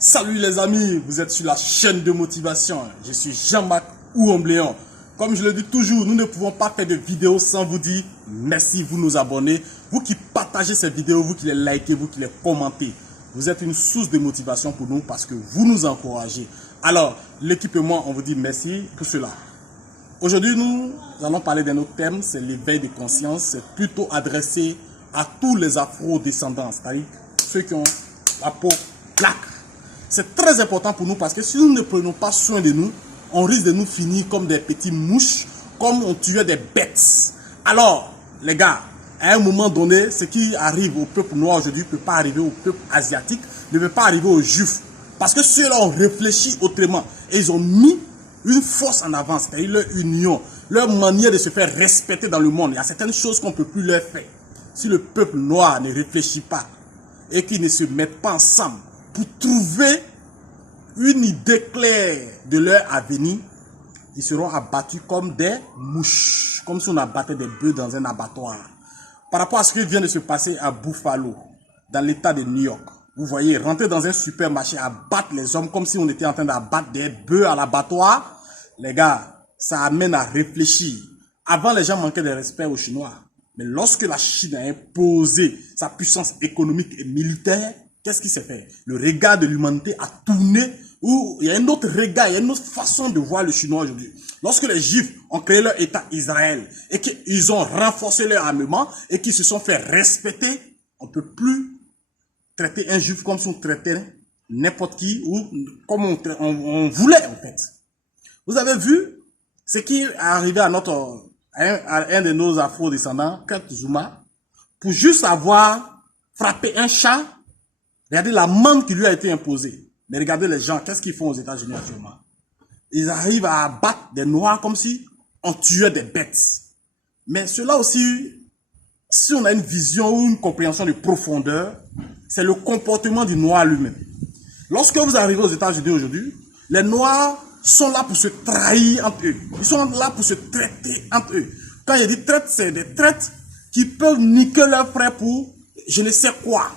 Salut les amis, vous êtes sur la chaîne de motivation. Je suis Jean-Marc Ouombléon. Comme je le dis toujours, nous ne pouvons pas faire de vidéos sans vous dire merci, vous nous abonnez, vous qui partagez ces vidéos, vous qui les likez, vous qui les commentez. Vous êtes une source de motivation pour nous parce que vous nous encouragez. Alors, l'équipe et moi, on vous dit merci pour cela. Aujourd'hui, nous allons parler d'un autre thème, c'est l'éveil de conscience. C'est plutôt adressé à tous les afro-descendants, c'est-à-dire ceux qui ont la peau plaque. C'est très important pour nous parce que si nous ne prenons pas soin de nous, on risque de nous finir comme des petits mouches, comme on tuait des bêtes. Alors, les gars, à un moment donné, ce qui arrive au peuple noir aujourd'hui ne peut pas arriver au peuple asiatique, ne peut pas arriver aux juifs. Parce que ceux-là ont réfléchi autrement et ils ont mis une force en avant, c'est-à-dire leur union, leur manière de se faire respecter dans le monde. Il y a certaines choses qu'on ne peut plus leur faire. Si le peuple noir ne réfléchit pas et qu'ils ne se mettent pas ensemble pour trouver une idée claire de leur avenir, ils seront abattus comme des mouches, comme si on abattait des bœufs dans un abattoir. Par rapport à ce qui vient de se passer à Buffalo, dans l'état de New York, vous voyez, rentrer dans un supermarché, abattre les hommes comme si on était en train d'abattre des bœufs à l'abattoir, les gars, ça amène à réfléchir. Avant, les gens manquaient de respect aux Chinois. Mais lorsque la Chine a imposé sa puissance économique et militaire, qu'est-ce qui s'est fait? Le regard de l'humanité a tourné, où il y a un autre regard, il y a une autre façon de voir le Chinois aujourd'hui. Lorsque les Juifs ont créé leur État Israël et qu'ils ont renforcé leur armement et qu'ils se sont fait respecter, on ne peut plus traiter un Juif comme si on traitait n'importe qui ou comme on voulait en fait. Vous avez vu ce qui est arrivé à un de nos afro-descendants, Kurt Zouma, pour juste avoir frappé un chat. Regardez l'amende qui lui a été imposée. Mais regardez les gens, qu'est-ce qu'ils font aux États-Unis actuellement? Ils arrivent à abattre des Noirs comme si on tuait des bêtes. Mais cela aussi, si on a une vision ou une compréhension de profondeur, c'est le comportement du Noir lui-même. Lorsque vous arrivez aux États-Unis aujourd'hui, les Noirs sont là pour se trahir entre eux. Ils sont là pour se traiter entre eux. Quand il dit traite, c'est des traites qui peuvent niquer leurs frères pour je ne sais quoi.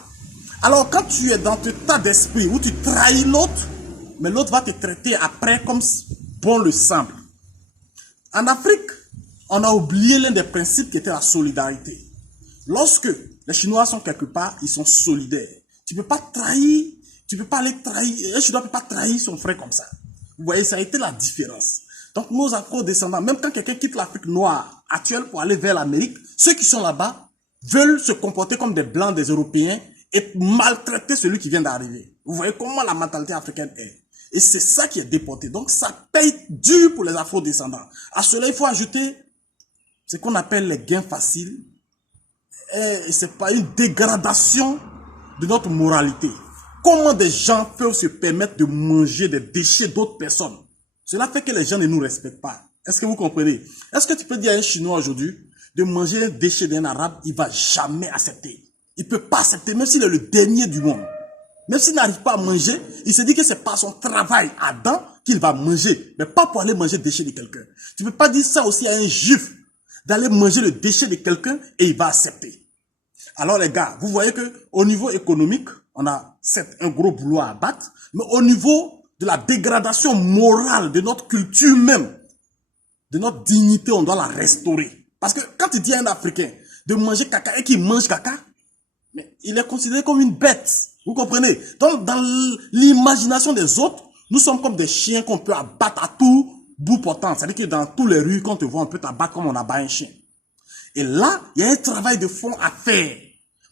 Alors quand tu es dans ton état d'esprit où tu trahis l'autre, mais l'autre va te traiter après comme bon le semble. En Afrique, on a oublié l'un des principes qui était la solidarité. Lorsque les Chinois sont quelque part, ils sont solidaires. Tu ne peux pas trahir, tu ne peux pas aller trahir, un Chinois ne peut pas trahir son frère comme ça. Vous voyez, ça a été la différence. Donc nos afro-descendants, même quand quelqu'un quitte l'Afrique noire actuelle pour aller vers l'Amérique, ceux qui sont là-bas veulent se comporter comme des Blancs, des Européens et maltraiter celui qui vient d'arriver. Vous voyez comment la mentalité africaine est. Et c'est ça qui est déporté. Donc ça paye dur pour les afro-descendants. À cela, il faut ajouter ce qu'on appelle les gains faciles. Et c'est pas une dégradation de notre moralité. Comment des gens peuvent se permettre de manger des déchets d'autres personnes? Cela fait que les gens ne nous respectent pas. Est-ce que vous comprenez? Est-ce que tu peux dire à un Chinois aujourd'hui de manger un déchet d'un Arabe? Il ne va jamais accepter. Il ne peut pas accepter, même s'il est le dernier du monde. Même s'il n'arrive pas à manger, il se dit que c'est pas son travail ardent qu'il va manger, mais pas pour aller manger le déchet de quelqu'un. Tu ne peux pas dire ça aussi à un Juif, d'aller manger le déchet de quelqu'un et il va accepter. Alors les gars, vous voyez que au niveau économique, on a certes un gros boulot à abattre, mais au niveau de la dégradation morale de notre culture même, de notre dignité, on doit la restaurer. Parce que quand tu dis à un Africain de manger caca et qu'il mange caca, mais il est considéré comme une bête. Vous comprenez? Donc, dans l'imagination des autres, nous sommes comme des chiens qu'on peut abattre à tout bout portant. C'est-à-dire que dans toutes les rues, quand on te voit, on peut t'abattre comme on abat un chien. Et là, il y a un travail de fond à faire.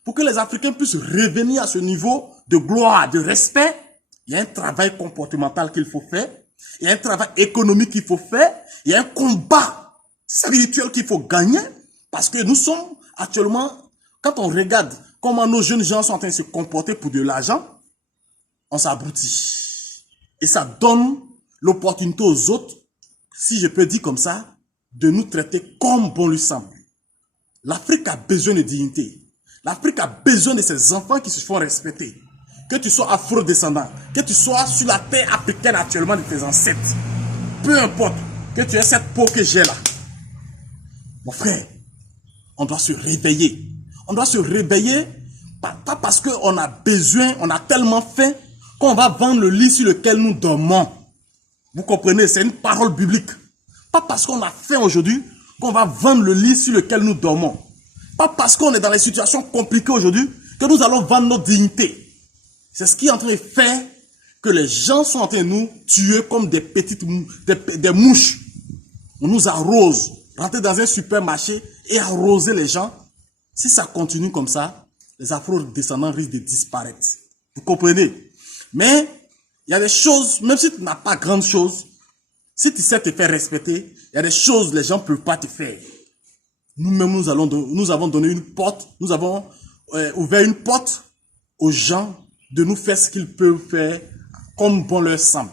Pour que les Africains puissent revenir à ce niveau de gloire, de respect, il y a un travail comportemental qu'il faut faire. Il y a un travail économique qu'il faut faire. Il y a un combat spirituel qu'il faut gagner. Parce que nous sommes actuellement, quand on regarde comment nos jeunes gens sont en train de se comporter pour de l'argent, on s'abrutit. Et ça donne l'opportunité aux autres, si je peux dire comme ça, de nous traiter comme bon lui semble. L'Afrique a besoin de dignité. L'Afrique a besoin de ses enfants qui se font respecter. Que tu sois afro-descendant, que tu sois sur la terre africaine actuellement de tes ancêtres. Peu importe que tu aies cette peau que j'ai là. Mon frère, on doit se réveiller. On doit se réveiller, pas parce qu'on a besoin, on a tellement faim qu'on va vendre le lit sur lequel nous dormons. Vous comprenez, c'est une parole biblique. Pas parce qu'on a faim aujourd'hui qu'on va vendre le lit sur lequel nous dormons. Pas parce qu'on est dans des situations compliquées aujourd'hui que nous allons vendre notre dignité. C'est ce qui est en train de faire que les gens sont en train de nous tuer comme des petites des mouches. On nous arrose. Rentrer dans un supermarché et arroser les gens. Si ça continue comme ça, les afro-descendants risquent de disparaître. Vous comprenez? Mais il y a des choses, même si tu n'as pas grande chose, si tu sais te faire respecter, il y a des choses que les gens ne peuvent pas te faire. Nous-mêmes, nous avons donné une porte, nous avons ouvert une porte aux gens de nous faire ce qu'ils peuvent faire comme bon leur semble.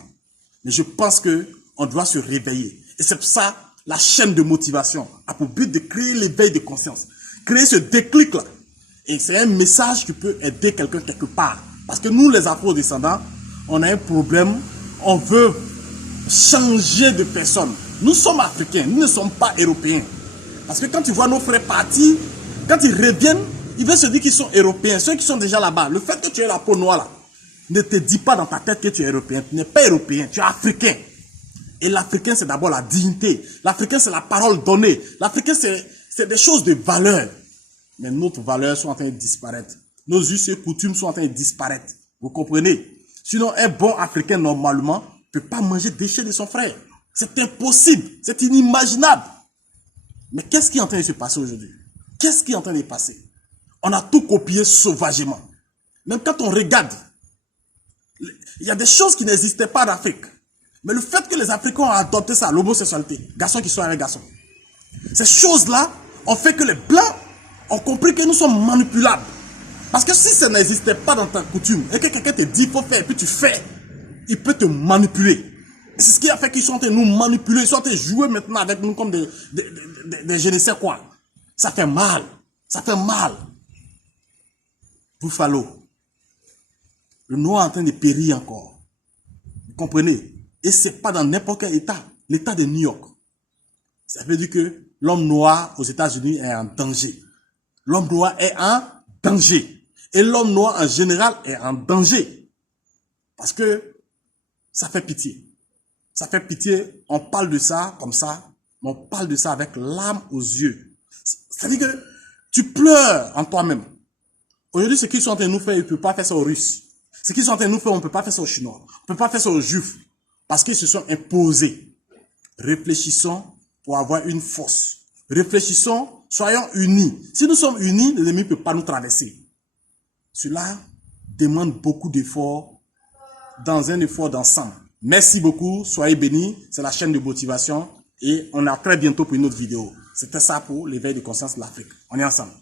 Mais je pense qu'on doit se réveiller. Et c'est pour ça la chaîne de motivation a pour but de créer l'éveil de conscience. Créer ce déclic-là. Et c'est un message qui peut aider quelqu'un quelque part. Parce que nous, les afro-descendants, on a un problème. On veut changer de personne. Nous sommes africains, nous ne sommes pas européens. Parce que quand tu vois nos frères partir, quand ils reviennent, ils veulent se dire qu'ils sont européens. Ceux qui sont déjà là-bas, le fait que tu aies la peau noire là, ne te dis pas dans ta tête que tu es européen. Tu n'es pas européen, tu es africain. Et l'africain, c'est d'abord la dignité. L'africain, c'est la parole donnée. L'africain, c'est des choses de valeur. Mais notre valeurs sont en train de disparaître. Nos us et coutumes sont en train de disparaître. Vous comprenez? Sinon, un bon africain, normalement, ne peut pas manger des déchets de son frère. C'est impossible. C'est inimaginable. Mais qu'est-ce qui est en train de se passer aujourd'hui? Qu'est-ce qui est en train de se passer? On a tout copié sauvagement. Même quand on regarde, il y a des choses qui n'existaient pas en Afrique. Mais le fait que les Africains ont adopté ça, l'homosexualité, garçons qui sont avec garçons, ces choses-là ont fait que les Blancs ont compris que nous sommes manipulables. Parce que si ça n'existait pas dans ta coutume et que quelqu'un te dit il faut faire et puis tu fais, il peut te manipuler. C'est ce qui a fait qu'ils sont en train de nous manipuler. Ils sont en train de jouer maintenant avec nous comme des je ne sais quoi. Ça fait mal. Ça fait mal. Buffalo. Le noir est en train de périr encore. Vous comprenez? Et ce n'est pas dans n'importe quel état. L'état de New York. Ça veut dire que l'homme noir aux États-Unis est en danger. L'homme noir est en danger. Et l'homme noir en général est en danger. Parce que ça fait pitié. Ça fait pitié. On parle de ça comme ça. Mais on parle de ça avec l'âme aux yeux. C'est-à-dire que tu pleures en toi-même. Aujourd'hui, ce qu'ils sont en train de nous faire, ils ne peuvent pas faire ça aux Russes. Ce qu'ils sont en train de nous faire, on ne peut pas faire ça aux Chinois. On ne peut pas faire ça aux Juifs. Parce qu'ils se sont imposés. Réfléchissons pour avoir une force. Réfléchissons, soyons unis. Si nous sommes unis, l'ennemi ne peut pas nous traverser. Cela demande beaucoup d'efforts, dans un effort d'ensemble. Merci beaucoup, soyez bénis. C'est la chaîne de motivation et on est à très bientôt pour une autre vidéo. C'était ça pour l'éveil de conscience de l'Afrique. On est ensemble.